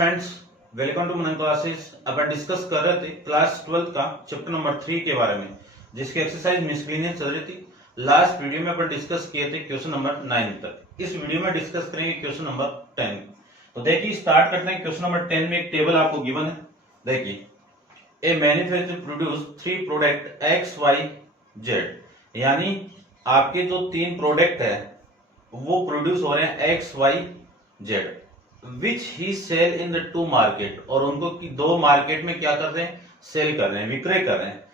Friends, welcome to Manan classes. अपन discuss कर रहे थे क्लास 12 का चैप्टर नंबर 3 के बारे में, जिसकी एक्सरसाइज मिसलिनियस चल रही थी। लास्ट वीडियो में अपन डिस्कस किए थे क्वेश्चन नंबर 9 तक। इस वीडियो में डिस्कस करेंगे क्वेश्चन नंबर 10। तो देखिए स्टार्ट करते हैं। क्वेश्चन नंबर 10 में एक टेबल आपको गिवन है। देखिए, a manufacturer produce 3 product X Y Z, यानी आपके जो 3 प्रोडक्ट है वो प्रोड्यूस हो रहे हैं X Y Z, which he sell in the 2 market, और उनको की 2 मार्केट में क्या कर रहे हैं, सेल कर रहे हैं, विक्रय कर रहे हैं।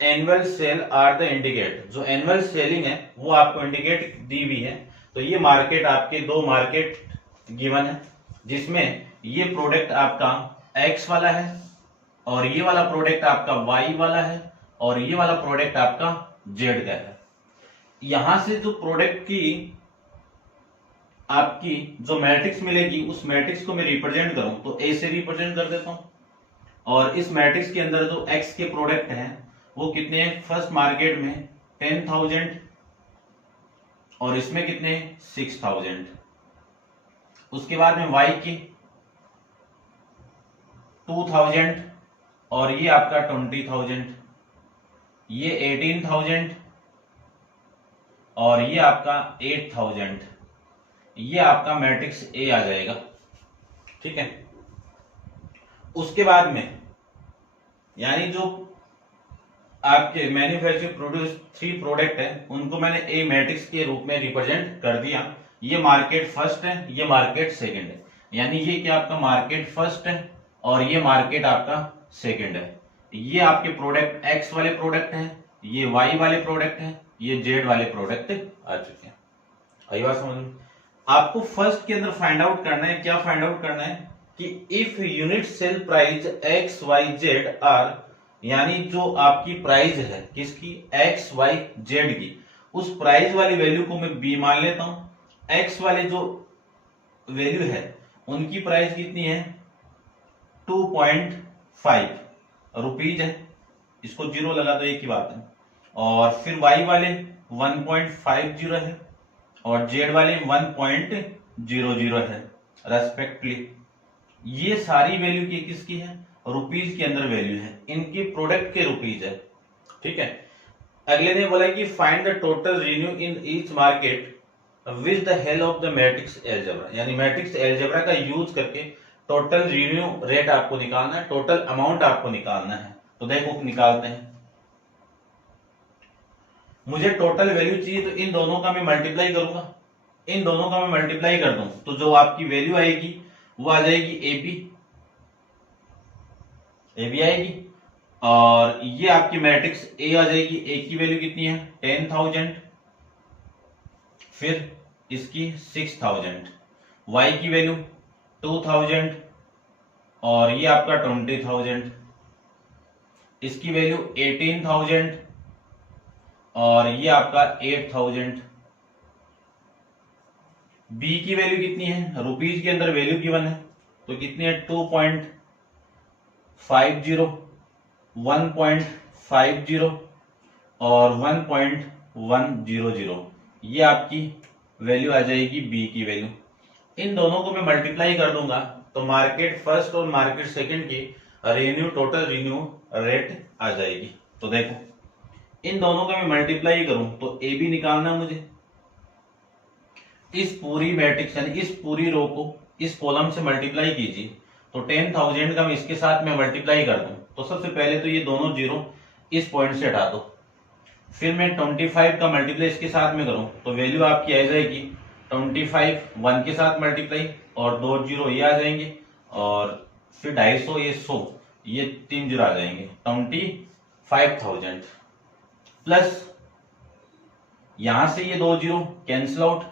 Annual sale are the indicate, जो एनुअल सेलिंग है वो आपको इंडिकेट दी हुई है। तो ये मार्केट आपके 2 मार्केट गिवन है, जिसमें ये प्रोडक्ट आपका एक्स वाला है और ये वाला प्रोडक्ट आपका वाई वाला है और ये वाला प्रोडक्ट आपका जेड का है। यहां से जो प्रोडक्ट की आपकी जो मैट्रिक्स मिलेगी उस मैट्रिक्स को मैं रिप्रेजेंट करूं तो ए से रिप्रेजेंट कर देता हूं। और इस मैट्रिक्स के अंदर जो एक्स के प्रोडक्ट हैं वो कितने हैं, फर्स्ट मार्केट में 10,000 और इसमें कितने 6,000। उसके बाद में वाई की 2,000 और ये आपका 20,000, ये 18,000 और ये आपका 8,000। ये आपका मैट्रिक्स ए आ जाएगा, ठीक है। उसके बाद में यानी जो आपके मैन्युफैक्चर प्रोड्यूस 3 प्रोडक्ट है उनको मैंने ए मैट्रिक्स के रूप में रिप्रेजेंट कर दिया। ये मार्केट फर्स्ट है, ये मार्केट सेकंड है, यानी ये क्या आपका मार्केट फर्स्ट है और ये मार्केट आपका सेकंड है। ये आपके प्रोडक्ट एक्स वाले प्रोडक्ट हैं, ये वाई वाले प्रोडक्ट हैं, ये जेड वाले प्रोडक्ट आ चुके हैं। आई बात समझ में? आपको फर्स्ट के अंदर फाइंड आउट करना है, क्या फाइंड आउट करना है कि if unit sale price X Y Z are, यानी जो आपकी प्राइस है किसकी, एक्स वाई जेड की, उस प्राइस वाली वैल्यू को मैं बी मान लेता हूं। एक्स वाले जो वैल्यू है उनकी प्राइस कितनी है 2.5 रुपीज है, इसको 0 लगा दो, एक ही बात है। और फिर वाई वाले 1.50 है और जेड वाले 1.00 है रेस्पेक्टली। ये सारी वैल्यू की किसकी है, रुपीज के अंदर वैल्यू है, इनकी प्रोडक्ट के रुपीज है, ठीक है। अगले ने बोला कि find the total revenue in each market with the help of the matrix algebra, यानी मैट्रिक्स एलजेब्रा का यूज करके टोटल रेवेन्यू रेट आपको निकालना है, टोटल अमाउंट आपको निकालना है। तो देखो निकालते हैं। मुझे टोटल वैल्यू चाहिए तो इन दोनों का मैं मल्टीप्लाई करूंगा, इन दोनों का मैं मल्टीप्लाई कर दूं तो जो आपकी वैल्यू आएगी वो आ जाएगी एबी आएगी। और ये आपकी मैट्रिक्स ए आ जाएगी। ए की वैल्यू कितनी है 10,000, फिर इसकी 6,000, वाई की वैल्यू 2,000 और ये आपका 20,000, इसकी वैल्यू 18,000 और ये आपका 8,000। बी की वैल्यू कितनी है, रुपीज के अंदर वैल्यू गिवन है तो कितनी है 2.50, 1.50 और 1.100। ये आपकी वैल्यू आ जाएगी बी की वैल्यू। इन दोनों को मैं मल्टीप्लाई कर दूंगा तो मार्केट फर्स्ट और मार्केट सेकंड की रेवेन्यू टोटल रेवेन्यू रेट आ जाएगी। तो देखो इन दोनों का मैं मल्टीप्लाई करूं तो ए बी निकालना मुझे। इस पूरी मैट्रिक्स यानी इस पूरी रो को इस कॉलम से मल्टीप्लाई कीजिए तो 10,000 का मैं इसके साथ में मल्टीप्लाई कर दूं तो सबसे पहले तो ये दोनों जीरो इस पॉइंट से हटा दो। फिर मैं 25 का मल्टीप्लाई इसके साथ में करूं तो वैल्यू आपकी आ जाएगी 25, 1 के साथ मल्टीप्लाई और 2 जीरो ये आ जाएंगे और फिर 250, ये 100, ये 3 जीरो आ जाएंगे, 25,000 प्लस यहां से ये 2 जीरो कैंसिल आउट।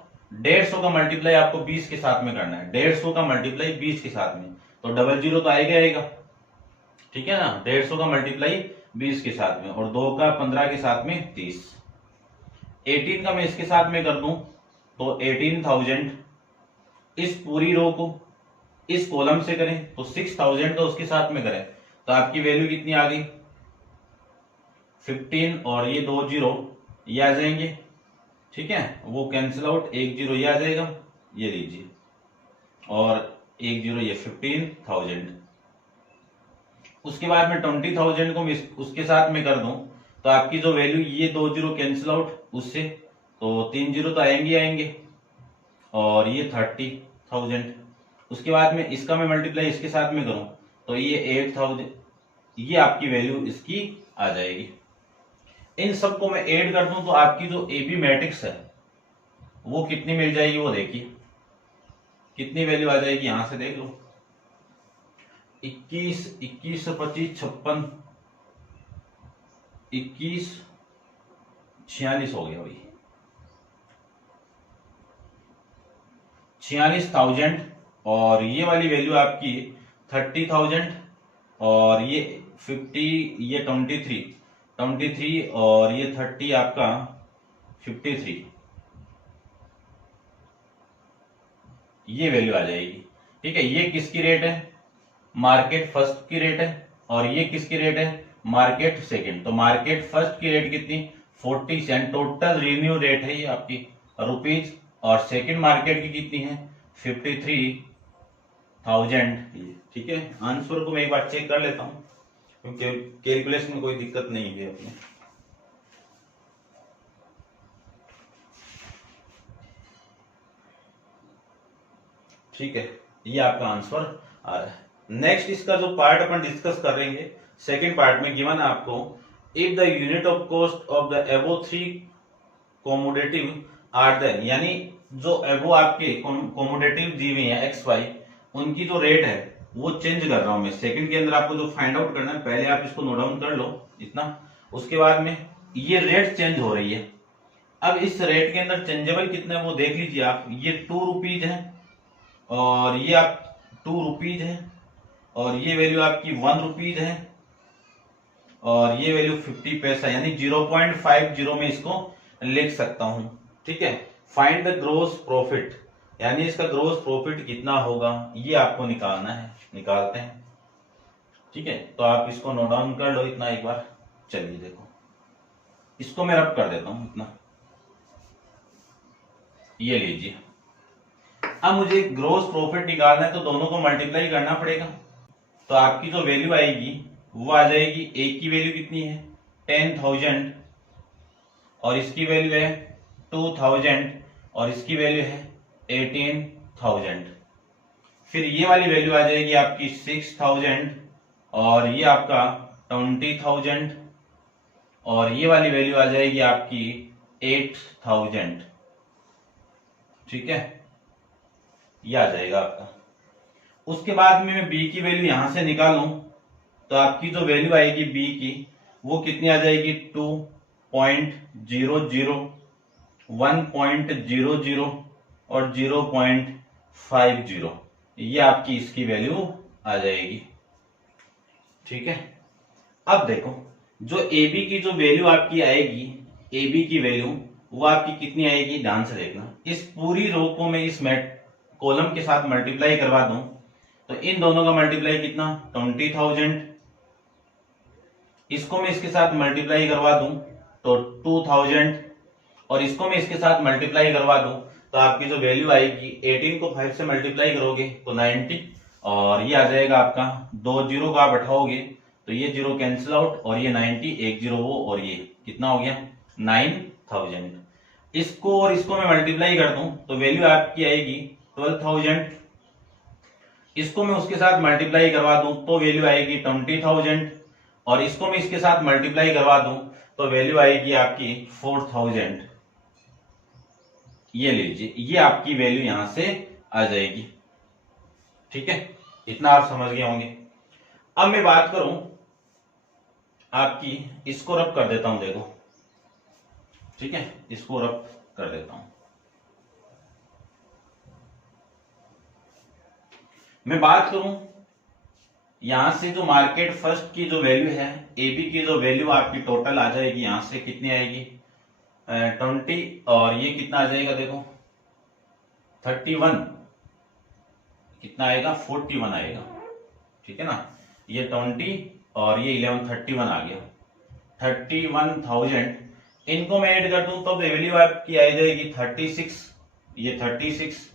150 का मल्टीप्लाई आपको 20 के साथ में करना है, 150 का मल्टीप्लाई 20 के साथ में तो 00 तो आएगा, ठीक है ना। 150 का मल्टीप्लाई 20 के साथ में और 2 का 15 के साथ में 30। 18 का मैं इसके साथ में कर दूं तो 18,000। इस पूरी रो को इस कॉलम से करें तो 6,000 का उसके साथ में करें तो आपकी वैल्यू कितनी आ गई 15 और ये 2 जीरो ये आ जाएंगे, ठीक है। वो कैंसिल आउट, 1 जीरो ये आ जाएगा, ये लीजिए। और एक जीरो, ये 15,000। उसके बाद में 20,000 को उसके साथ में कर दूं तो आपकी जो वैल्यू, ये 2 जीरो कैंसिल आउट उससे, तो 3 जीरो तो आएंगे आएंगे, और ये 30,000। उसके बाद में इसका मैं मल्टीप्लाई इसके साथ में करूं तो ये 8,000, ये आपकी वैल्यू इसकी आ जाएगी। इन सबको मैं ऐड कर दूं तो आपकी जो एबी मैट्रिक्स है वो कितनी मिल जाएगी, वो देखिए कितनी वैल्यू आ जाएगी, यहां से देख लो। 21, 25, 56, 21, 46 हो गया भाई, 46,000। और ये वाली वैल्यू आपकी 30,000, और ये 50, ये 23, और ये 30 आपका 53, ये वैल्यू आ जाएगी। ठीक है, ये किसकी रेट है, मार्केट फर्स्ट की रेट है, और ये किसकी रेट है, मार्केट सेकंड। तो मार्केट फर्स्ट की रेट कितनी, 40 सेंट टोटल रिन्यू रेट है ये आपकी रुपीज, और सेकंड मार्केट की कितनी है, 53,000। ठीक है, आंसर को मैं एक बार चेक कर लेता हूं क्योंकि कैलकुलेशन में कोई दिक्कत नहीं है अपने। ठीक है, ये आपका आंसर आ रहा है। नेक्स्ट इसका जो पार्ट अपन डिस्कस करेंगे, सेकंड पार्ट में गिवन है आपको, if the unit of cost of the above three commodities are the, यानी जो एबो आपके कॉमोडेटिव दी हुई है एक्स वाई, उनकी जो रेट है वो चेंज कर रहा हूं मैं। सेकंड के अंदर आपको जो फाइंड आउट करना है, पहले आप इसको नोट डाउन कर लो इतना। उसके बाद में ये रेट चेंज हो रही है। अब इस रेट के अंदर चेंजेबल कितना है वो देख लीजिए आप। ये 2 रुपीज है, और ये आप 2 रुपीज है, और ये वैल्यू आपकी 1 रुपीज है, और ये वैल्यू 50 पैसा, यानी 0.50 में इसको लिख सकता हूं। ठीक है, फाइंड द ग्रोस प्रॉफिट, यानी इसका ग्रोस प्रॉफिट कितना होगा ये आपको निकालना है, निकालते हैं। ठीक है, तो आप इसको नोट डाउन कर लो इतना एक बार। चलिए देखो, इसको मैं रब कर देता हूं इतना, ये लीजिए। अब मुझे ग्रोस प्रॉफिट निकालना है तो दोनों को मल्टीप्लाई करना पड़ेगा। तो आपकी जो वैल्यू आएगी वो आ जाएगी, एक की वैल्यू कितनी है 10,000, और इसकी वैल्यू है 2,000, और इसकी वैल्यू है 18,000। फिर ये वाली वैल्यू आ जाएगी आपकी 6,000, और ये आपका 20,000, और ये वाली वैल्यू आ जाएगी आपकी 8,000। ठीक है, ये आ जाएगा आपका। उसके बाद में मैं बी की वैल्यू यहां से निकालूं तो आपकी जो वैल्यू आएगी बी की वो कितनी आ जाएगी, 2.00, 1.00 और 0.50, ये आपकी इसकी वैल्यू आ जाएगी। ठीक है, अब देखो जो ए बी की जो वैल्यू आपकी आएगी, ए बी की वैल्यू वो आपकी कितनी आएगी, ध्यान से देखना। इस पूरी रो को मैं इस कॉलम के साथ मल्टीप्लाई करवा दूं तो इन दोनों का मल्टीप्लाई कितना, 20,000। इसको मैं इसके साथ मल्टीप्लाई करवा दूं तो 2,000, और इसको मैं इसके साथ मल्टीप्लाई करवा दूं तो आपकी जो वैल्यू आएगी, 18 को 5 से मल्टीप्लाई करोगे तो 90, और ये आ जाएगा आपका, 2 जीरो का आप हटाओगे तो ये जीरो कैंसिल आउट, और ये 90, एक जीरो वो, और ये कितना हो गया 9,000। इसको और इसको मैं मल्टीप्लाई कर दूं तो वैल्यू आपकी आएगी 12,000। इसको मैं उसके साथ मल्टीप्लाई करवा दूं तो वैल्यू आएगी 20,000, और इसको मैं इसके साथ मल्टीप्लाई करवा दूं तो वैल्यू आएगी आपकी 4,000। ये लीजिए, ये आपकी वैल्यू यहां से आ जाएगी। ठीक है, इतना आप समझ गए होंगे। अब मैं बात करूं आपकी, इसको रब कर देता हूं, देखो। ठीक है, इसको रब कर देता हूं। मैं बात करूं यहां से जो मार्केट फर्स्ट की जो वैल्यू है, एबी की जो वैल्यू आपकी टोटल आ जाएगी, यहां से कितनी आएगी 20, और ये कितना आ जाएगा देखो 31, कितना आएगा 41 आएगा। ठीक है ना, ये 20 और ये 11, 31 आ गया, 31,000। इनको मैं ऐड कर दूं तो वैल्यू आपकी आ जाएगी 36, ये 36,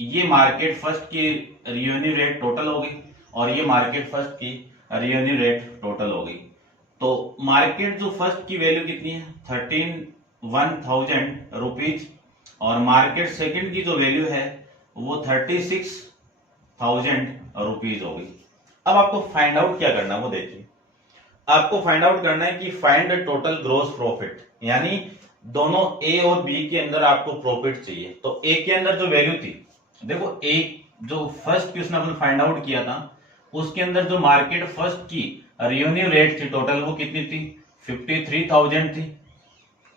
ये मार्केट फर्स्ट की रेवेन्यू रेट टोटल हो गई और ये मार्केट फर्स्ट की रेवेन्यू रेट टोटल हो गई। तो मार्केट जो फर्स्ट की वैल्यू कितनी है 13,1000 रुपीज और मार्केट सेकंड की जो वैल्यू है वो 36,000 रुपीज हो गई। अब आपको फाइंड आउट क्या करना है वो देखिए, आपको फाइंड आउट करना है कि find the total gross profit, यानी दोनों ए और बी के अंदर आपको प्रॉफिट चाहिए। तो ए के अंदर जो वैल्यू थी, देखो ए जो फर्स्ट क्वेश्चन अपन फाइंड आउट किया था उसके अंदर जो मार्केट फर्स्ट की रेवेन्यू रेट थी टोटल वो कितनी थी 53,000 थी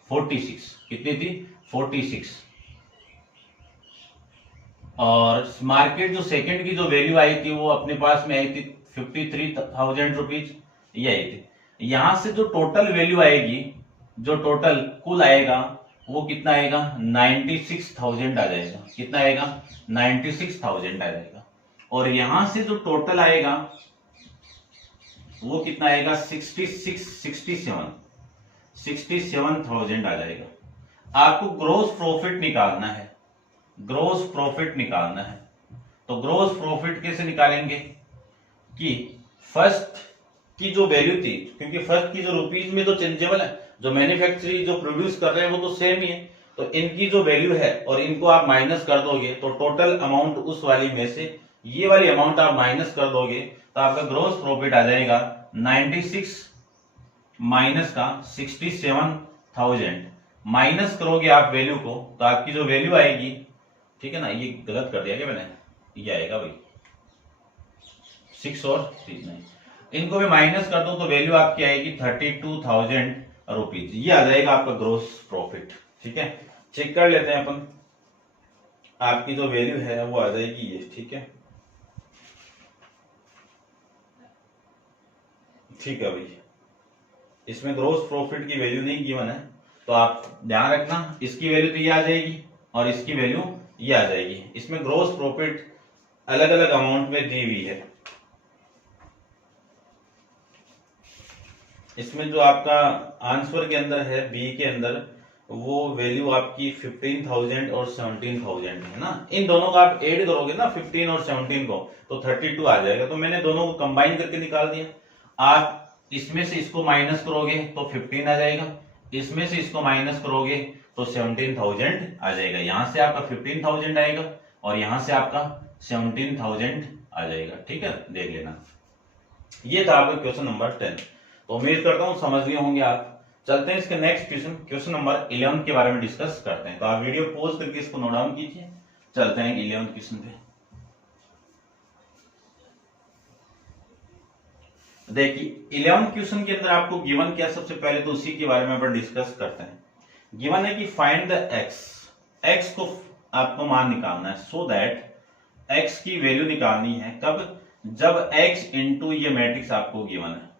46, कितनी थी 46। और मार्केट जो सेकंड की जो वैल्यू आई थी वो अपने पास में आई थी 53,000 रुपीज, ये आई थी। यहां से जो टोटल वैल्यू आएगी, जो टोटल कुल आएगा वो कितना आएगा 96,000 आ जाएगा। कितना आएगा 96,000 आ जाएगा। और यहां से जो टोटल आएगा वो कितना आएगा 67,000 आ जाएगा। आपको ग्रॉस प्रॉफिट निकालना है, ग्रॉस प्रॉफिट निकालना है। तो ग्रॉस प्रॉफिट कैसे निकालेंगे कि फर्स्ट की जो वैल्यू थी, क्योंकि फर्स्ट की जो रुपीज में तो चेंजेबल है, जो मैन्युफैक्चरिंग जो प्रोड्यूस कर रहे हैं वो तो सेम ही है, तो इनकी जो वैल्यू है और इनको आप माइनस कर दोगे तो टोटल अमाउंट उस वाली में से ये वाली अमाउंट आप माइनस कर दोगे तो आपका ग्रॉस प्रॉफिट आ जाएगा 96 माइनस का 67,000। माइनस करोगे आप वैल्यू को तो आपकी जो वैल्यू आएगी, ठीक है ना, ये गलत कर दिया क्या मैंने, ये आएगा भाई 6 और 3 नहीं, इनको भी माइनस कर दो तो वैल्यू आपकी आएगी 32,000 रुपीज। ये आ जाएगा आपका ग्रॉस प्रॉफिट। ठीक है, चेक कर लेते हैं अपन, आपकी जो वैल्यू है वो आ जाएगी ये। ठीक है, ठीक है भाई, इसमें ग्रॉस प्रॉफिट की वैल्यू नहीं गिवन है तो आप ध्यान रखना, इसकी वैल्यू तो ये आ जाएगी और इसकी वैल्यू ये आ जाएगी। इसमें ग्रॉस प्रॉफिट अलग अलग अमाउंट में दी हुई है। इसमें जो आपका आंसर के अंदर है बी के अंदर वो वैल्यू आपकी 15,000 और 17,000 है ना। इन दोनों का आप ऐड करोगे ना 15 और 17 को तो 32 आ जाएगा। तो मैंने दोनों को कंबाइन करके निकाल दिया। आप इसमें से इसको माइनस करोगे तो 15 आ जाएगा, इसमें से इसको माइनस करोगे तो 17,000 आ जाएगा। यहां से आपका 15,000 आएगा और यहां से आपका 17,000 आ जाएगा। ठीक है, देख लेना। ये था आपका क्वेश्चन नंबर 10। तो उम्मीद करता हूं समझ लिए होंगे आप। चलते हैं इसके नेक्स्ट क्वेश्चन, क्वेश्चन नंबर 11 के बारे में डिस्कस करते हैं। तो आप वीडियो पॉज करके इसको नोट डाउन कीजिए। चलते हैं 11 क्वेश्चन पे। देखिए 11 क्वेश्चन के अंदर आपको गिवन क्या, सबसे पहले तो उसी के बारे में अपन डिस्कस करते हैं। गिवन है कि फाइंड द एक्स, एक्स को आपको मान निकालना है। सो दैट एक्स की वैल्यू निकालनी है कब, जब एक्स इंटू ये मैट्रिक्स आपको गिवन है।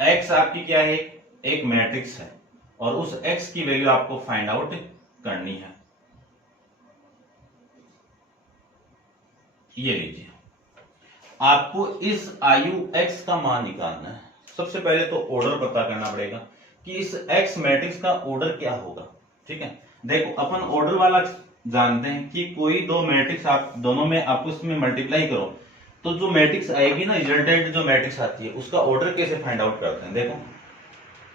एक्स आपकी क्या है, एक मैट्रिक्स है और उस एक्स की वैल्यू आपको फाइंड आउट करनी है। ये लीजिए, आपको इस आयु एक्स का मान निकालना है। सबसे पहले तो ऑर्डर पता करना पड़ेगा कि इस एक्स मैट्रिक्स का ऑर्डर क्या होगा। ठीक है, देखो अपन ऑर्डर वाला जानते हैं कि कोई दो मैट्रिक्स आप दोनों में आपस में मल्टीप्लाई करो तो जो मैट्रिक्स आएगी ना, रिजल्टेंट जो मैट्रिक्स आती है उसका ऑर्डर कैसे फाइंड आउट करते हैं। देखो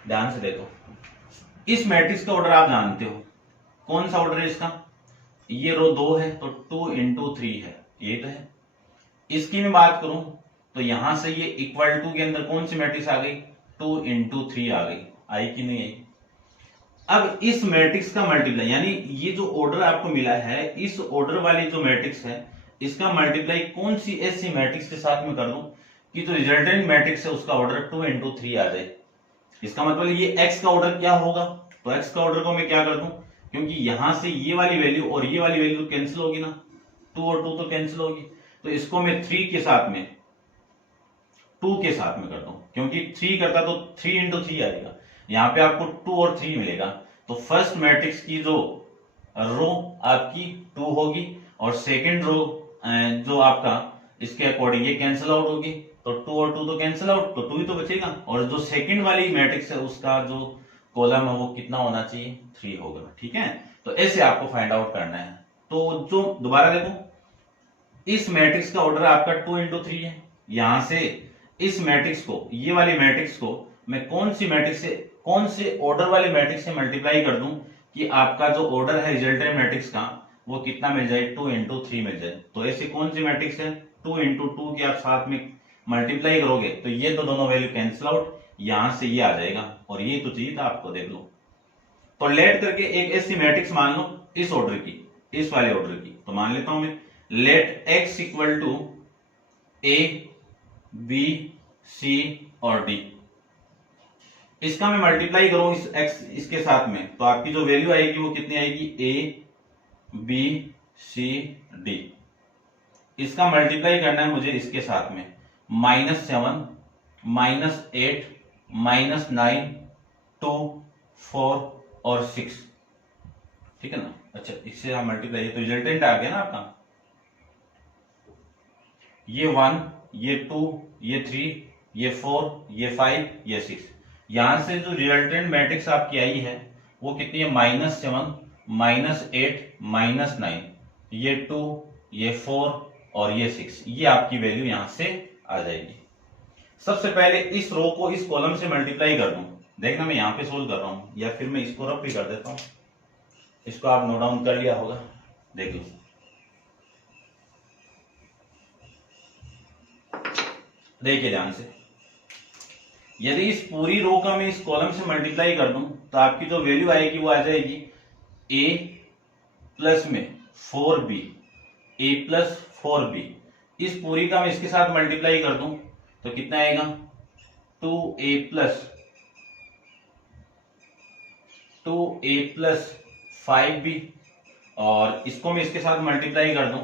ध्यान से देखो, इस मैट्रिक्स का ऑर्डर आप जानते हो, कौन सा ऑर्डर है इसका, ये रो 2 है तो 2 into 3 है, ये तो है। इसकी मैं बात करूं तो यहां से ये इक्वल टू के अंदर कौन सी मैट्रिक्स आ गई, 2 into 3 आ गई, आई कि नहीं आई। अब इस मैट्रिक्स का मल्टीप्लाई, यानी ये जो ऑर्डर आपको मिला है, इस ऑर्डर वाली जो मैट्रिक्स है इसका मल्टीप्लाई कौन सी ऐसी मैट्रिक्स के साथ में कर दूं कि जो रिजल्टेंट मैट्रिक्स है उसका ऑर्डर 2 into 3 आ जाए। इसका मतलब ये एक्स का ऑर्डर क्या होगा, तो एक्स का ऑर्डर को मैं क्या कर दूं, क्योंकि यहां से ये वाली वैल्यू और ये वाली वैल्यू कैंसिल होगी ना, 2 और 2 तो कैंसिल होगी, तो इसको मैं 3 के साथ में 2 के साथ में करता हूं, क्योंकि 3 करता तो 3 into 3 आएगा, यहां पे आपको 2 और 3 मिलेगा। तो फर्स्ट मैट्रिक्स की जो रो आपकी 2 होगी और सेकेंड रो जो आपका इसके अकॉर्डिंग ये कैंसिल आउट होगी, तो 2 और 2 तो कैंसिल आउट, तो 2 ही तो बचेगा। और जो सेकंड वाली मैट्रिक्स है उसका जो कॉलम है वो कितना होना चाहिए, 3 होगा। ठीक है, तो ऐसे आपको फाइंड आउट करना है। तो जो दोबारा देखो, इस मैट्रिक्स का ऑर्डर आपका 2 इंटू 3 है। यहां से इस मैट्रिक्स को, ये वाली मैट्रिक्स को मैं कौन सी मैट्रिक्स से, कौन से ऑर्डर वाले मैट्रिक्स से मल्टीप्लाई कर दूं कि आपका जो ऑर्डर है रिजल्टेंट मैट्रिक्स का वो कितना मिल जाए, 2 इंटू 3 मिल जाए। तो ऐसी कौन सी मैट्रिक्स है, 2 इंटू 2 की आप साथ में मल्टीप्लाई करोगे तो ये तो दोनों वैल्यू कैंसिल आउट, यहां से ये आ जाएगा और ये तो चाहिए था आपको, देख लो। तो लेट करके एक ऐसी मैट्रिक्स मान लो इस ऑर्डर की, इस वाले ऑर्डर की, तो मान लेता हूं मैं let x equal to A B C और डी। इसका मैं मल्टीप्लाई करूं इस x इसके साथ में, तो आपकी जो वैल्यू आएगी वो कितनी आएगी, ए बी सी डी। इसका मल्टीप्लाई करना है मुझे इसके साथ में, -7 -8 -9 2 4 और 6। ठीक है ना। अच्छा, इससे आप मल्टीप्लाई, तो रिजल्टेंट आ गया ना आपका, ये 1 ये 2 ये 3 ये 4 ये 5 ये 6। यहां से जो रिजल्टेंट मैट्रिक्स आपकी आई है वो कितनी है, -7 -8 -9, ये 2 ये 4 और ये 6। ये आपकी वैल्यू यहां से आ जाएगी। सबसे पहले इस रो को इस कॉलम से मल्टीप्लाई कर दूं, देखना मैं यहां पे सोल्व कर रहा हूं या फिर मैं इसको रफ भी कर देता हूं। इसको आप नोट डाउन कर लिया होगा, देख लो। देखिए ध्यान से, यदि इस पूरी रो का मैं इस कॉलम से मल्टीप्लाई कर दूं तो आपकी जो वैल्यू आएगी वो आ जाएगी a प्लस में 4b, a प्लस 4b। इस पूरी का मैं इसके साथ मल्टीप्लाई कर दूं तो कितना आएगा, 2a प्लस 5b, और इसको मैं इसके साथ मल्टीप्लाई कर दूं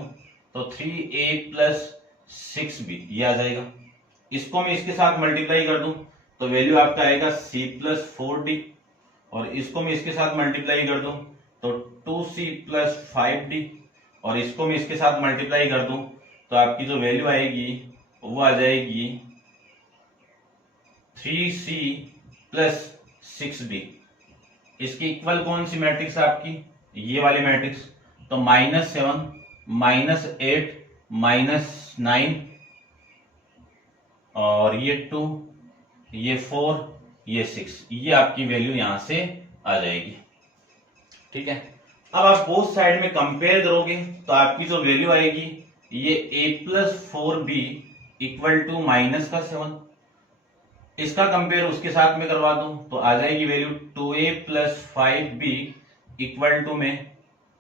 तो 3a प्लस 6b, ये आ जाएगा। इसको मैं इसके साथ मल्टीप्लाई कर दूं तो वैल्यू आपका आएगा c प्लस 4d, और इसको मैं इसके साथ मल्टीप्लाई कर दूं तो 2c प्लस 5d, और इसको मैं इसके साथ मल्टीप्लाई कर दूं तो आपकी जो वैल्यू आएगी वो आ जाएगी 3c प्लस 6d। इसकी इक्वल कौन सी मैट्रिक्स है आपकी, ये वाली मैट्रिक्स। तो -7 -8 -9 और ये 2 ये 4 ये 6, ये आपकी वैल्यू यहां से आ जाएगी। ठीक है, अब आप बोथ साइड में कंपेयर करोगे तो आपकी जो वैल्यू आएगी ये a plus 4b equal to -7। इसका कंपेयर उसके साथ में करवा दूं तो आ जाएगी value 2a plus 5b equal to में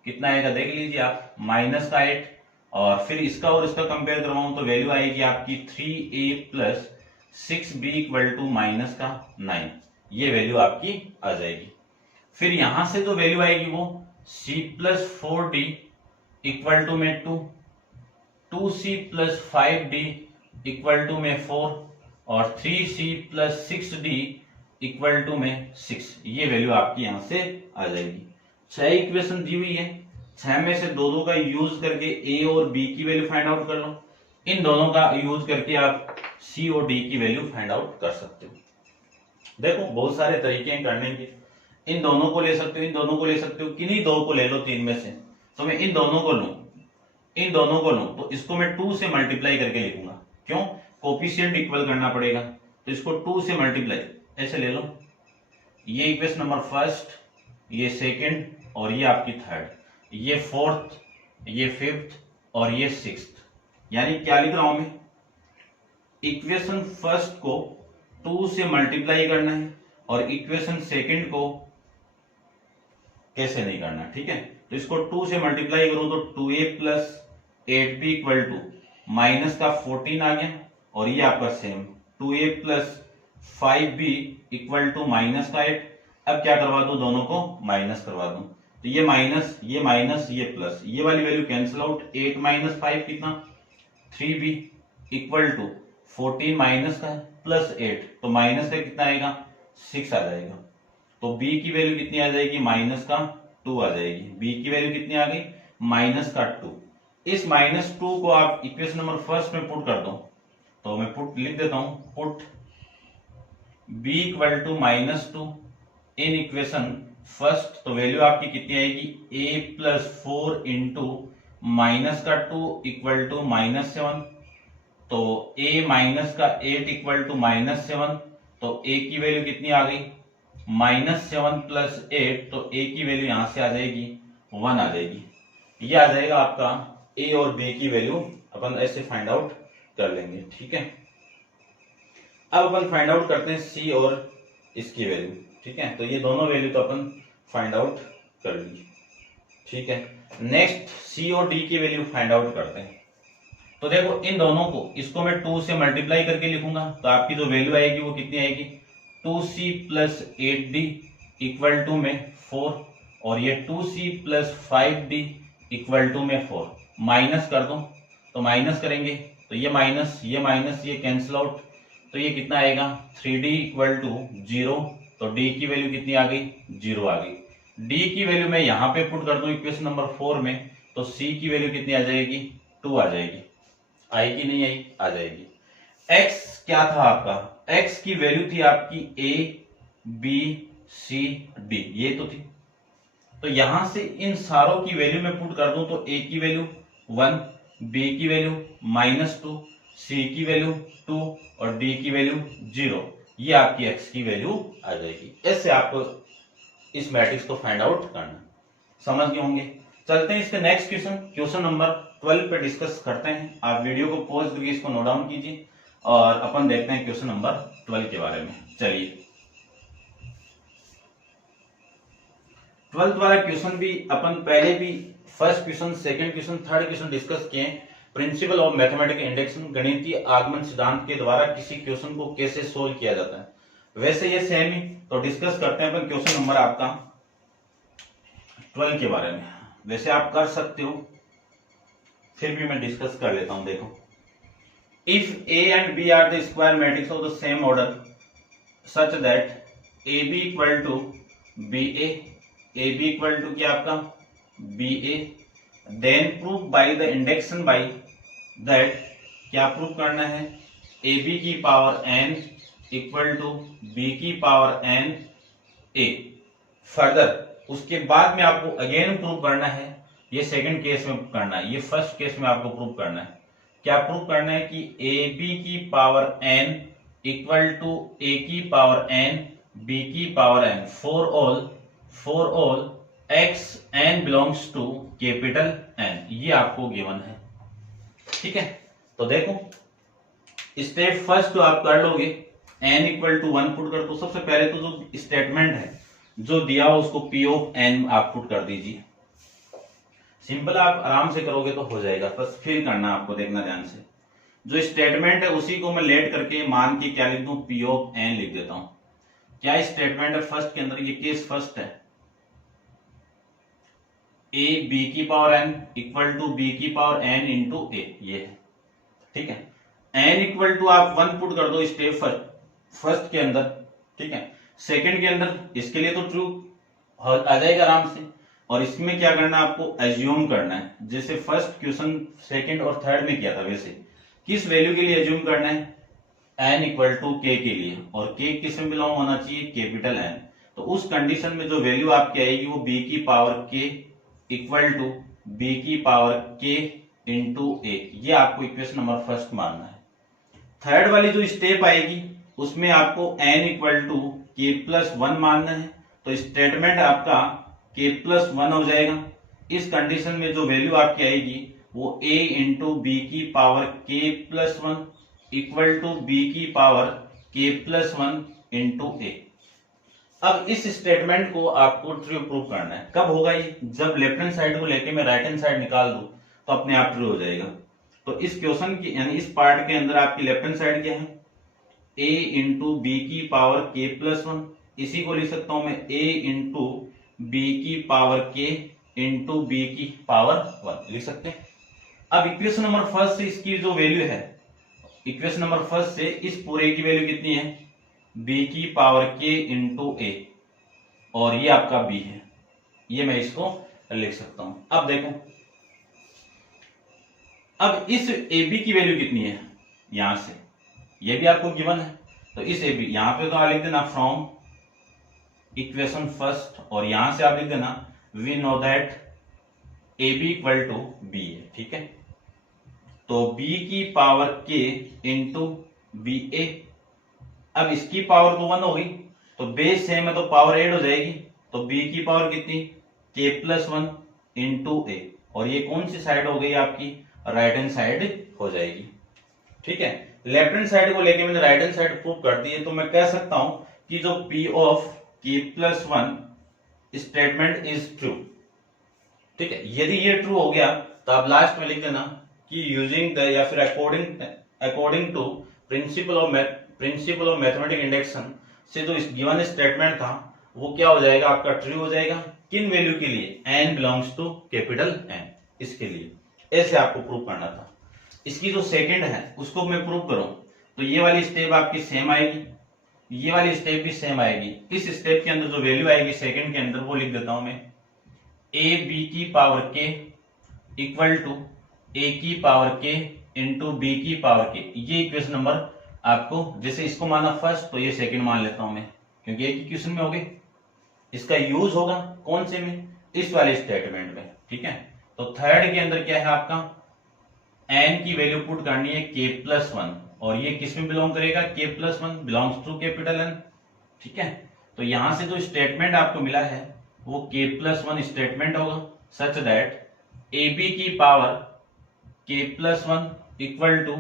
कितना आएगा, देख लीजिए आप, -8। और फिर इसका और इसका कंपेयर करवाऊं तो वैल्यू आएगी आपकी 3a plus 6b equal to -9। ये वैल्यू आपकी आ जाएगी। फिर यहां से जो वैल्यू आएगी वो c plus 4d equal to में 2, 2c plus 5d equal to में 4 और 3c plus 6d equal to में 6। ये वैल्यू आपकी यहां से आ जाएगी। 6 इक्वेशन दी हुई है, 6 में से दो का यूज करके a और b की वैल्यू फाइंड आउट कर लो। इन दोनों का यूज करके आप c और d की वैल्यू फाइंड आउट कर सकते हो। देखो बहुत सारे तरीके हैं करने के, इन दोनों को ले सकते हो, इन दोनों को ले सकते हो, किन्हीं दो को ले लो तीन में से। तो मैं इन दोनों को लूं, इन दोनों को लूं तो इसको मैं 2 से मल्टीप्लाई करके लिखूंगा। क्यों, कोफिशिएंट इक्वल करना पड़ेगा, तो इसको 2 से मल्टीप्लाई ऐसे ले लो। ये इक्वेशन नंबर फर्स्ट, ये सेकंड और ये आपकी थर्ड, ये फोर्थ, ये फिफ्थ और ये सिक्स्थ। यानी क्या लिख रहा हूं मैं, इक्वेशन फर्स्ट को 2 से मल्टीप्लाई करना है और इक्वेशन सेकंड को कैसे नहीं करना। ठीक है, तो इसको 2 से मल्टीप्लाई करो तो 2a plus 8b equal to minus का 14 आ गया, और ये आपका same 2a plus 5b equal to minus का 8। अब क्या करवा दूं, दोनों को माइनस करवा दूं, तो ये माइनस ये प्लस, ये वाली वैल्यू कैंसिल आउट। 8 माइनस 5 कितना, 3b इक्वल टू 14 माइनस का प्लस 8, तो माइनस का कितना आएगा, 6 आ जाएगा। तो b की वैल्यू कितनी आ जाएगी, माइनस का 2 आ जाएगी। b की वैल्यू कितनी आ गई, माइनस का 2। इस -2 को आप इक्वेशन नंबर फर्स्ट में पुट कर दो, तो मैं पुट लिख देता हूं, put b equal to -2 in equation first, तो वैल्यू आपकी कितनी आएगी, a+4 इंटू माइनस का 2 इक्वल टू -7, तो a माइनस का 8 इक्वल टू -7, तो a की वैल्यू कितनी आ गई, -7 + 8, तो a की वैल्यू यहां से आ जाएगी 1 आ जाएगी। ये आ जाएगा आपका a और b की वैल्यू, अपन ऐसे फाइंड आउट कर लेंगे। ठीक है, अब अपन फाइंड आउट करते हैं c और इसकी वैल्यू। ठीक है, तो ये दोनों वैल्यू तो अपन फाइंड आउट कर ली। ठीक है, नेक्स्ट c और d की वैल्यू फाइंड आउट करते हैं। तो देखो इन दोनों को, इसको मैं 2 से मल्टीप्लाई करके लिखूंगा, तो आपकी जो वैल्यू आएगी वो कितनी आएगी, 2c + 8d इक्वल टू में 4, और ये 2c + 5d इक्वल टू में 4। माइनस कर दो, तो माइनस करेंगे तो ये माइनस ये कैंसिल आउट, तो ये कितना आएगा, 3d इक्वल टू 0, तो d की वैल्यू कितनी आ गई, 0 आ गई। d की वैल्यू मैं यहाँ पे पुट कर दूं इक्वेशन नंबर 4 में, तो c की वैल्यू कितनी आ जाएगी, 2 आ जाएगी। आई कि नहीं आई, आ जाएगी। x क्या था आपका, x की वैल्यू थी आपकी a b c d, ये तो थी। तो यहां से इन सारों की वैल्यू में पुट कर दूं, तो a की वैल्यू 1, b की वैल्यू -2, c की वैल्यू 2 और d की वैल्यू 0, ये आपकी x की वैल्यू आ जाएगी। ऐसे आपको इस मैट्रिक्स को फाइंड आउट करना, समझ गए होंगे। चलते हैं इसके नेक्स्ट क्वेश्चन नंबर 12 पे डिस्कस करते हैं। आप वीडियो को पॉज करके इसको नोट डाउन कीजिए और अपन देखते हैं क्वेश्चन नंबर 12 के बारे में। चलिए, 12th वाला क्वेश्चन भी अपन पहले भी first question, second question, third question discuss किए। प्रिंसिपल ऑफ मैथमेटिकल इंडेक्सिंग, गणितीय आगमन सिद्धांत के द्वारा किसी क्वेश्चन को कैसे सोल्व किया जाता है, वैसे ये सेम ही। तो डिस्कस करते हैं अपन क्वेश्चन नंबर आपका 12 के बारे में। वैसे आप कर सकते हो, फिर भी मैं डिस्कस कर लेता हूं। देखो, if a and b are the square matrix of the same order such that ab equal to ba, ab equal to क्या आपका ba, then prove by the induction by that, क्या प्रूव करना है, ab की power n equal to b की power n a। Further उसके बाद में आपको अगेन प्रूव करना है, ये सेकंड केस में करना है, ये फर्स्ट केस में आपको प्रूव करना है। क्या प्रूव करना है कि ab की power n equal to a की पावर n b की power n for all x n belongs to capital N, ये आपको गिवन है। ठीक है, तो देखो स्टेप फर्स्ट तो आप कर लोगे, n इक्वल टू 1 पुट कर दो। सबसे पहले तो जो स्टेटमेंट है जो दिया हो उसको p ऑफ n आप पुट कर दीजिए। सिंपल, आप आराम से करोगे तो हो जाएगा, बस फिल करना आपको, देखना ध्यान से। जो स्टेटमेंट है उसी को मैं लेट करके मान के क्या लिख दूं, p ऑफ n लिख देता हूं। क्या स्टेटमेंट है फर्स्ट के अंदर, ये केस फर्स्ट है, a b की power n equal to b की पावर n इंटू a, ये है। ठीक है, n इक्वल टू आप 1 पुट कर दो स्टेप फर्स्ट के अंदर। ठीक है, सेकंड के अंदर इसके लिए तो ट्रू आ जाएगा आराम से, और इसमें क्या करना है, आपको एज्यूम करना है, जैसे फर्स्ट क्वेश्चन सेकंड और थर्ड में किया था वैसे। किस वैल्यू के लिए एज्यूम करना है, n इक्वल टू k के लिए, और k किस में बिलोंग होना चाहिए, कैपिटल N। तो उस कंडीशन में जो वैल्यू आपकी आएगी वो b की power k equal to b की पावर k इंटू a, ये आपको इक्वेशन नंबर फर्स्ट मानना है। थर्ड वाली जो स्टेप आएगी उसमें आपको n equal to k plus 1 मानना है, तो स्टेटमेंट आपका k प्लस 1 हो जाएगा। इस कंडीशन में जो वैल्यू आपकी आएगी वो a इंटू बी की power k plus 1 equal to b की power k plus 1 into a। अब इस स्टेटमेंट को आपको ट्रू प्रूव करना है। कब होगा ये, जब लेफ्ट हैंड साइड को लेके मैं राइट हैंड साइड निकाल दूं तो अपने आप ट्रू हो जाएगा। तो इस क्वेश्चन की यानी इस पार्ट के अंदर आपकी लेफ्ट हैंड साइड क्या है, a इंटू बी की पावर k प्लस 1, इसी को लिख सकता हूं मैं a इंटू बी की पावर k इंटू बी की पावर 1 लिख सकते हैं। अब इक्वेशन नंबर फर्स्ट से इसकी जो वैल्यू है, इक्वेशन नंबर फर्स्ट से इस पूरे की वैल्यू कितनी है, b की पावर k इंटू a, और ये आपका b है, ये मैं इसको लिख सकता हूं। अब देखो, अब इस ab की वैल्यू कितनी है, यहां से ये भी आपको गिवन है, तो इस ab यहां पे तो लिख देना फ्रॉम इक्वेशन फर्स्ट, और यहां से आप लिख देना we know that A B equal to B है, ठीक है। तो b की power k into B A, अब इसकी पावर तो 1 होगी, तो बेस सेम है तो पावर ऐड हो जाएगी, तो b की पावर कितनी k प्लस 1 इंटू ए, और ये कौन सी साइड हो गई आपकी, राइट हैंड साइड हो जाएगी, ठीक है। लेफ्ट हैंड साइड को लेके मैंने राइट हैंड साइड प्रूव कर दी है, तो मैं कह सकता हूं कि जो p of k plus 1 statement is true, ठीक है। यदि ये ट्रू हो गया तो आप लास्ट में लिख देना कि यूजिंग द या फिर according to principle of mathematic induction से जो इस गिवन स्टेटमेंट था वो क्या हो जाएगा, आपका ट्रू हो जाएगा। किन वैल्यू के लिए, n belongs to capital N, इसके लिए ऐसे आपको प्रूव करना था। इसकी जो सेकंड है उसको मैं प्रूव करूं तो ये वाली स्टेप आपकी सेम आएगी, ये वाली स्टेप भी सेम आएगी। इस स्टेप के अंदर जो वैल्यू आएगी सेकंड के अंदर वो लिख देता हूं मैं, ए बी की पावर के इक्वल टू ए की पावर के इंटू बी की पावर के। ये इक्वेशन नंबर आपको, जैसे इसको माना फर्स्ट तो ये सेकंड मान लेता हूं मैं, क्योंकि एक इक्वेशन में हो गए। इसका यूज होगा कौन से में, इस वाले स्टेटमेंट में, ठीक है। तो थर्ड के अंदर क्या है आपका, n की वैल्यू पुट करनी है k प्लस 1, और ये किस में बिलोंग करेगा, k plus 1 belongs to capital N, ठीक है। तो यहां से जो स्टेटमेंट आपको मिला है वो k प्लस 1 स्टेटमेंट होगा, सच दैट ए बी की power k plus 1 equal to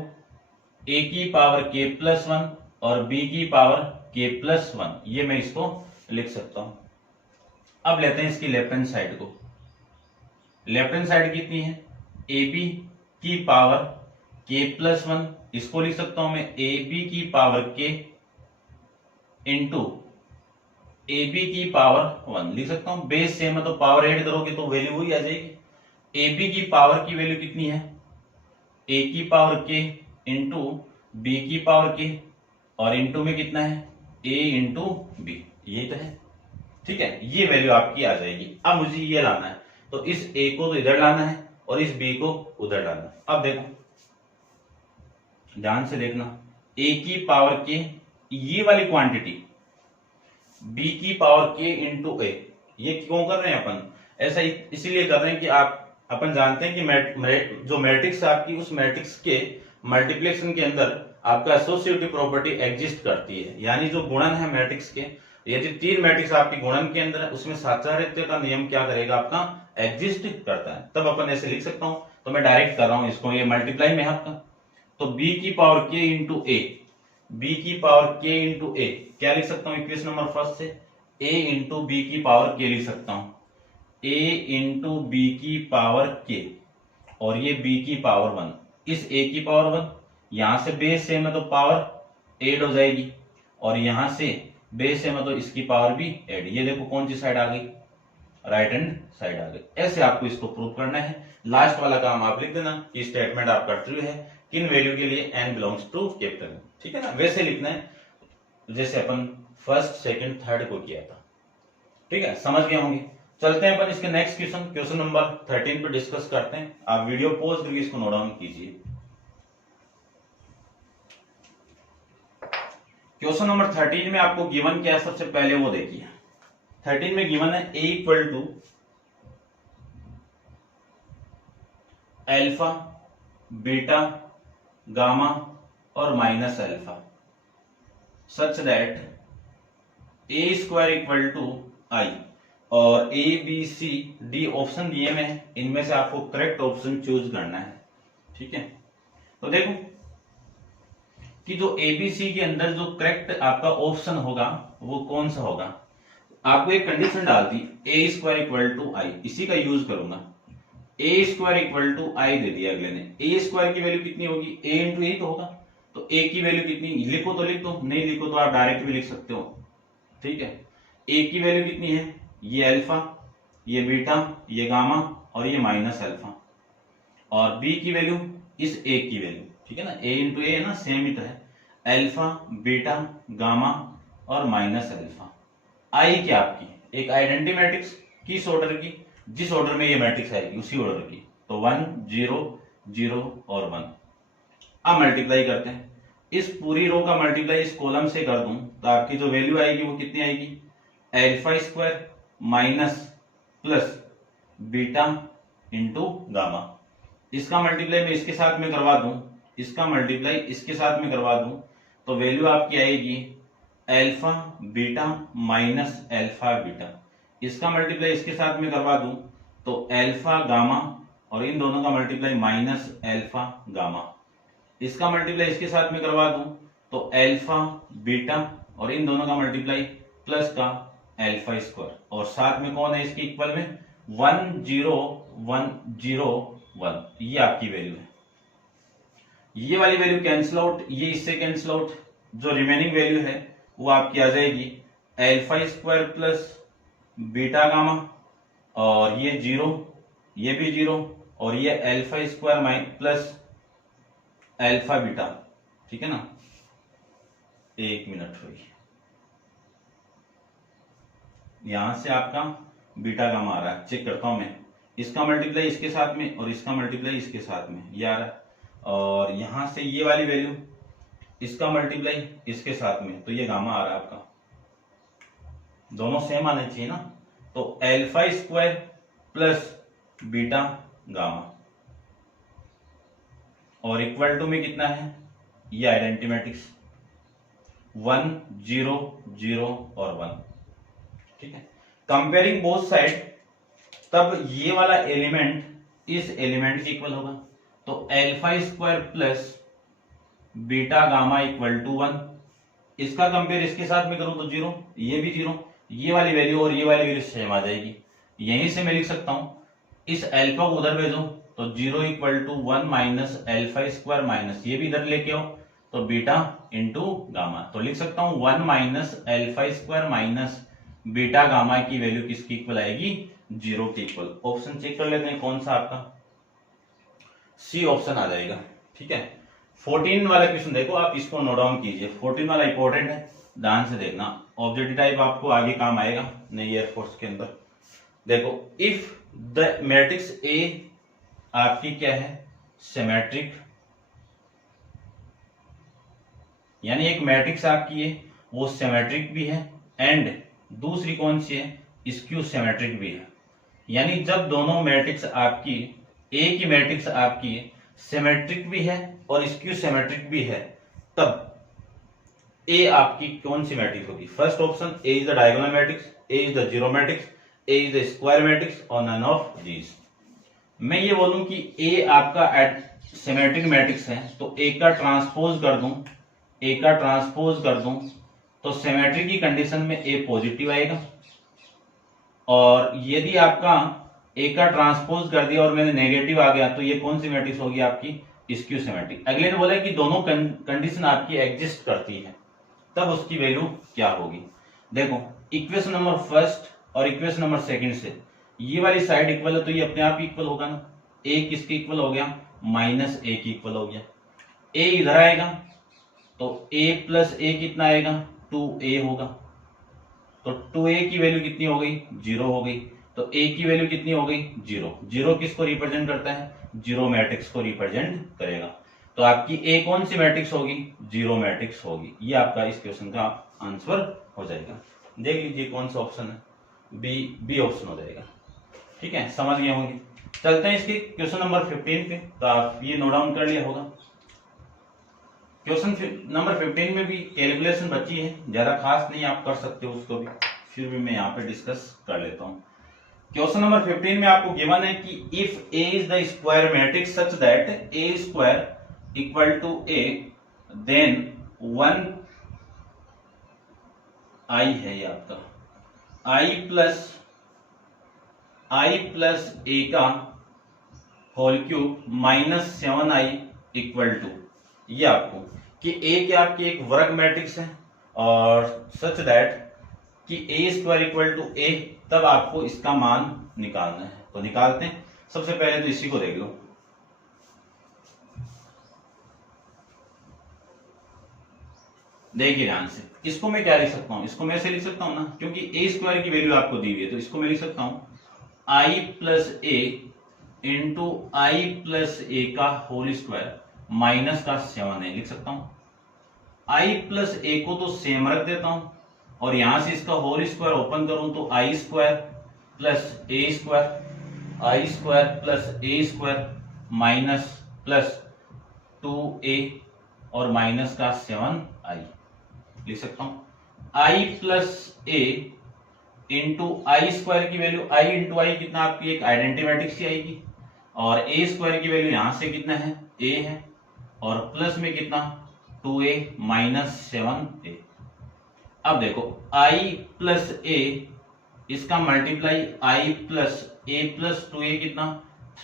A की पावर k प्लस 1 और b की पावर k प्लस 1, ये मैं इसको लिख सकता हूं। अब लेते हैं इसकी लेफ्ट हैंड साइड को। लेफ्ट हैंड साइड कितनी है, ए बी की पावर k प्लस 1, इसको लिख सकता हूं मैं ए बी की power k into A B की पावर 1 लिख सकता हूं। बेस सेम है तो पावर ऐड करोगे तो वैल्यू वही आ जाएगी। ए बी की पावर की वैल्यू कितनी है, ए की पावर k इंटू बी की पावर k, और इंटू में कितना है a इंटू बी, ये तो है, ठीक है। ये वैल्यू आपकी आ जाएगी। अब मुझे ये लाना है, तो इस a को तो इधर लाना है और इस b को उधर लाना है। अब देखो ध्यान से देखना, a की पावर k ये वाली क्वांटिटी b की पावर k इंटू a, ये क्यों कर रहे हैं अपन, ऐसा इसीलिए कर रहे हैं कि आप अपन जानते हैं कि जो मैट्रिक्स आपकी, उस मैट्रिक्स के मल्टीप्लिकेशन के अंदर आपका एसोसिएटिव प्रॉपर्टी एग्जिस्ट करती है, यानी जो गुणन है मैट्रिक्स के, यदि तीन मैट्रिक्स आपकी गुणन के अंदर है उसमें साचार्य का नियम क्या करेगा, आपका एग्जिस्ट करता है, तब अपन ऐसे लिख सकता हूं। तो मैं डायरेक्ट कर रहा हूं इसको, ये मल्टीप्लाई में है आपका, तो b की पावर k इंटू ए, b की पावर k इंटू ए क्या लिख सकता हूं इक्वेशन नंबर फर्स्ट से, a इंटू बी की पावर k लिख सकता हूं, a इंटू बी की पावर k, और ये b की पावर 1, इस a की पावर 1, यहां से बेस सेम है तो पावर ऐड हो जाएगी, और यहां से बेस सेम है तो इसकी पावर भी ऐड। ये देखो कौन सी साइड आ गई, राइट हैंड साइड आ गई। ऐसे आपको इसको प्रूव करना है। लास्ट वाला काम आप लिख देना कि स्टेटमेंट आपका ट्रू है किन वैल्यू के लिए, n बिलोंग्स टू कैपिटल, ठीक है ना। वैसे लिखना है जैसे अपन फर्स्ट सेकंड थर्ड को किया था, ठीक है, समझ गए होंगे। चलते हैं अपन इसके नेक्स्ट क्वेश्चन नंबर 13 पे डिस्कस करते हैं। आप वीडियो पॉज करके इसको नोट डाउन कीजिए। क्वेश्चन नंबर 13 में आपको गिवन क्या है, सबसे पहले वो देखिए। 13 में गिवन है a equal to alpha, beta, gamma और minus alpha, such that A square equal to I, और A B C D option दिए में है, इनमें से आपको करेक्ट ऑप्शन चूज करना है, ठीक है। तो देखो कि जो एबीसी के अंदर जो करेक्ट आपका ऑप्शन होगा वो कौन सा होगा। आपको एक कंडीशन डाल दी ए स्क्वायर इक्वल टू आई, इसी का यूज करूंगा। ए स्क्वायर इक्वल टू आई दे दिया अगले ने, ए स्क्वायर की वैल्यू कितनी होगी, ए इंटू ए तो होगा, तो ए की वैल्यू कितनी, लिखो तो लिख दो, नहीं लिखो तो आप डायरेक्ट भी लिख सकते हो, ठीक है। ए की वैल्यू कितनी है, ये अल्फा, ये बीटा, ये गामा और ये माइनस अल्फा, और बी की वैल्यू इस ए की वैल्यू, ठीक है ना, ए इंटू ए है ना, सेम ही तो है, अल्फा, बीटा, गामा और माइनस अल्फा। आई क्या आपकी एक आइडेंटिटी मैट्रिक्स, किस ऑर्डर की, जिस ऑर्डर में ये मैट्रिक्स आएगी उसी ऑर्डर की, तो 1 0 0 और 1। अब मल्टीप्लाई करते हैं, इस पूरी रो का मल्टीप्लाई इस कॉलम से कर दूं तो आपकी जो वैल्यू आएगी वो कितनी आएगी, alpha square minus plus beta into gamma. इसका मल्टीप्लाई मैं इसके साथ में करवा दूं, इसका मल्टीप्लाई इसके साथ में करवा दूं तो वैल्यू आपकी आएगी alpha beta minus alpha beta. इसका मल्टीप्लाई इसके साथ में करवा दूं तो अल्फा गामा और इन दोनों का मल्टीप्लाई माइनस अल्फा गामा। इसका मल्टीप्लाई इसके साथ में करवा दूं तो अल्फा बीटा और इन दोनों का मल्टीप्लाई प्लस का अल्फा स्क्वायर, और साथ में कौन है इसके इक्वल में 10101। ये आपकी वैल्यू है। ये वाली वैल्यू कैंसिल आउट, ये इससे कैंसिल आउट, जो रिमेनिंग वैल्यू है वो आपकी आ जाएगी alpha square plus beta gamma, और ये जीरो, ये भी जीरो, और ये alpha square plus alpha beta. ठीक है ना, एक मिनट हुई, यहां से आपका बीटा गामा आ रहा है, चेक करता हूं मैं। इसका मल्टीप्लाई इसके साथ में और इसका मल्टीप्लाई इसके साथ में ये आ रहा है, और यहां से ये वाली वैल्यू इसका मल्टीप्लाई इसके साथ में, तो ये गामा आ रहा है आपका। दोनों सेम आने चाहिए ना, तो alpha square plus beta gamma, और इक्वल टू में कितना है, ये आइडेंटिटी मैट्रिक्स 1 0 0 और 1। ठीक है, कंपेयरिंग बोथ साइड, तब ये वाला एलिमेंट इस एलिमेंट के इक्वल होगा, तो alpha square plus beta gamma equal to 1। इसका कंपेयर इसके साथ में करूं तो 0, ये भी 0, ये वाली वैल्यू और ये वाली वैल्यू सेम आ जाएगी। यहीं से मैं लिख सकता हूं, इस अल्फा को उधर भेजो तो 0 equal to 1 minus alpha square minus ये भी इधर लेके आओ तो बीटा इंटू गामा, तो लिख सकता हूं 1 minus alpha square minus beta gamma की वैल्यू किसकी इक्वल आएगी, 0 के इक्वल। ऑप्शन चेक कर लेते हैं कौन सा आपका, सी ऑप्शन आ जाएगा। ठीक है, 14 वाला क्वेश्चन देखो, आप इसको नोट डाउन कीजिए, 14 वाला इंपॉर्टेंट है, ध्यान से देखना, ऑब्जेक्टिव टाइप आपको आगे काम आएगा नई एयरफोर्स के अंदर। देखो, इफ द मैट्रिक्स ए आपकी क्या है, सिमेट्रिक, यानी एक मैट्रिक्स आपकी है वो सिमेट्रिक भी है, एंड दूसरी कौन सी है, स्क्यू सिमेट्रिक भी है। यानी जब दोनों मैट्रिक्स आपकी, ए की मैट्रिक्स आपकी सिमेट्रिक भी है और स्क्यू सिमेट्रिक भी है, तब ए आपकी कौन सी मैट्रिक्स होगी, first option A is the diagonal matrix, A is the zero matrix, A is the square matrix, और नन ऑफ दीज। मैं ये बोलूं कि ए आपका सिमेट्रिक मैट्रिक्स है तो ए का ट्रांसपोज कर दूं, ए का ट्रांसपोज कर दूं तो सिमेट्री की कंडीशन में ए पॉजिटिव आएगा, और यदि आपका ए का ट्रांसपोज कर दिया और मैंने नेगेटिव आ गया तो ये कौन सी मैट्रिक्स होगी आपकी, स्क्यू सिमेट्रिक। अगले ने बोला कि दोनों कंडीशन आपकी एग्जिस्ट करती है, तब उसकी वैल्यू क्या होगी। देखो, इक्वेशन नंबर फर्स्ट और इक्वेशन नंबर सेकंड से ये वाली साइड इक्वल है तो ये अपने आप इक्वल होगा ना, ए किसके इक्वल हो गया, माइनस ए की इक्वल हो गया। ए इधर आएगा तो a प्लस ए कितना आएगा, 2a होगा, तो 2a की वैल्यू कितनी हो गई, 0 हो गई, तो a की वैल्यू कितनी हो गई, 0। 0 किसको रिप्रेजेंट करता है, जीरो मैट्रिक्स को रिप्रेजेंट करेगा, तो आपकी a कौन सी मैट्रिक्स होगी, जीरो मैट्रिक्स होगी। ये आपका इस क्वेश्चन का आंसर हो जाएगा। देख लीजिए कौन सा ऑप्शन है, बी ऑप्शन हो जाएगा। ठीक है, समझ गए होंगे। चलते हैं इसके क्वेश्चन नंबर 15 पे, तो आप ये नोट डाउन कर लिया होगा। क्वेश्चन नंबर 15 में भी कैलकुलेशन बची है, ज्यादा खास नहीं, आप कर सकते हो उसको भी, फिर भी मैं यहाँ पे डिस्कस कर लेता हूँ। क्वेश्चन नंबर 15 में आपको गिवन है कि if A is the square matrix such that A square equal to A, then 1 I है ये आपका, आई प्लस ए का whole cube minus 7i equal to, ये आपको कि ए क्या आपकी एक वर्ग मैट्रिक्स है और सच दैट कि ए स्क्वायर इक्वल टू ए, तब आपको इसका मान निकालना है। तो निकालते हैं। सबसे पहले तो इसी को देख लो, देखिए ध्यान से, इसको मैं क्या लिख सकता हूं, इसको मैं ऐसे लिख सकता हूं ना, क्योंकि ए स्क्वायर की वैल्यू आपको दी हुई है, तो इसको मैं लिख सकता हूं आई plus A into I plus A का होल स्क्वायर माइनस का 7 है, लिख सकता हूं। आई प्लस ए को तो सेम रख देता हूं और यहां से इसका होल स्क्वायर ओपन करूं तो आई स्क्वायर प्लस ए स्क्वायर माइनस प्लस 2a और माइनस का 7i लिख सकता हूं। i plus A into I square की वैल्यू i इंटू आई कितना आपकी एक आइडेंटिटी मैट्रिक्स की आएगी, और ए स्क्वायर की वैल्यू यहां से कितना है a है, और प्लस में कितना 2a माइनस 7a। अब देखो i प्लस a इसका multiply i plus a plus 2a कितना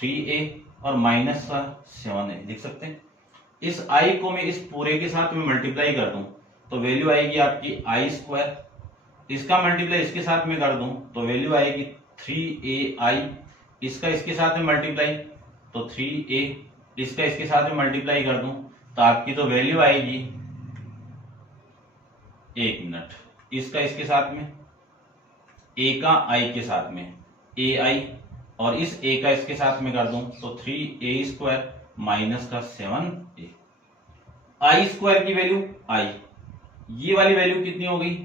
3a और माइनस का 7a लिख सकते हैं। इस i को मैं इस पूरे के साथ में मल्टीप्लाई कर दूं तो वैल्यू आएगी आपकी आई स्क्वायर, इसका मल्टीप्लाई इसके साथ में कर दूं तो वैल्यू आएगी 3ai, इसका इसके साथ में मल्टीप्लाई तो 3a, इसका इसके साथ में मल्टीप्लाई कर दूं तो आपकी तो वैल्यू आएगी, एक मिनट, इसका इसके साथ में a का i के साथ में ai, और इस a का इसके साथ में कर दूं तो 3a स्क्वायर माइनस का 7a। आई स्क्वायर की वैल्यू i, ये वाली वैल्यू कितनी हो गई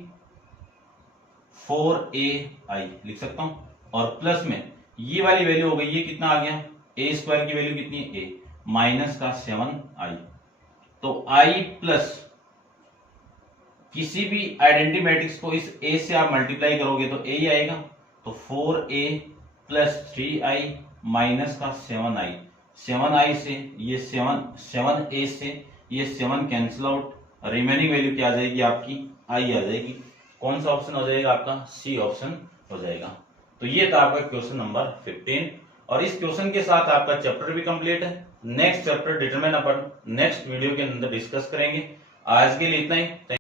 4ai लिख सकता हूं, और प्लस में ये वाली वैल्यू हो गई, ये कितना आ गया a स्क्वायर की वैल्यू कितनी है a माइनस का 7i। तो i प्लस किसी भी आइडेंटिटी मैट्रिक्स को इस a से आप मल्टीप्लाई करोगे तो a ही आएगा, तो 4a प्लस 3i माइनस का 7i, 7i से ये 7a से ये 7 कैंसिल आउट, रिमेनिंग वैल्यू क्या आ जाएगी आपकी i आ जाएगी। कौन सा ऑप्शन हो जाएगा आपका सी ऑप्शन हो जाएगा। तो ये था आपका क्वेश्चन नंबर 15, और इस क्वेश्चन के साथ आपका चैप्टर भी कंप्लीट है। नेक्स्ट चैप्टर डिटरमिन अपन नेक्स्ट वीडियो के अंदर डिस्कस करेंगे। आज के लिए इतना ही।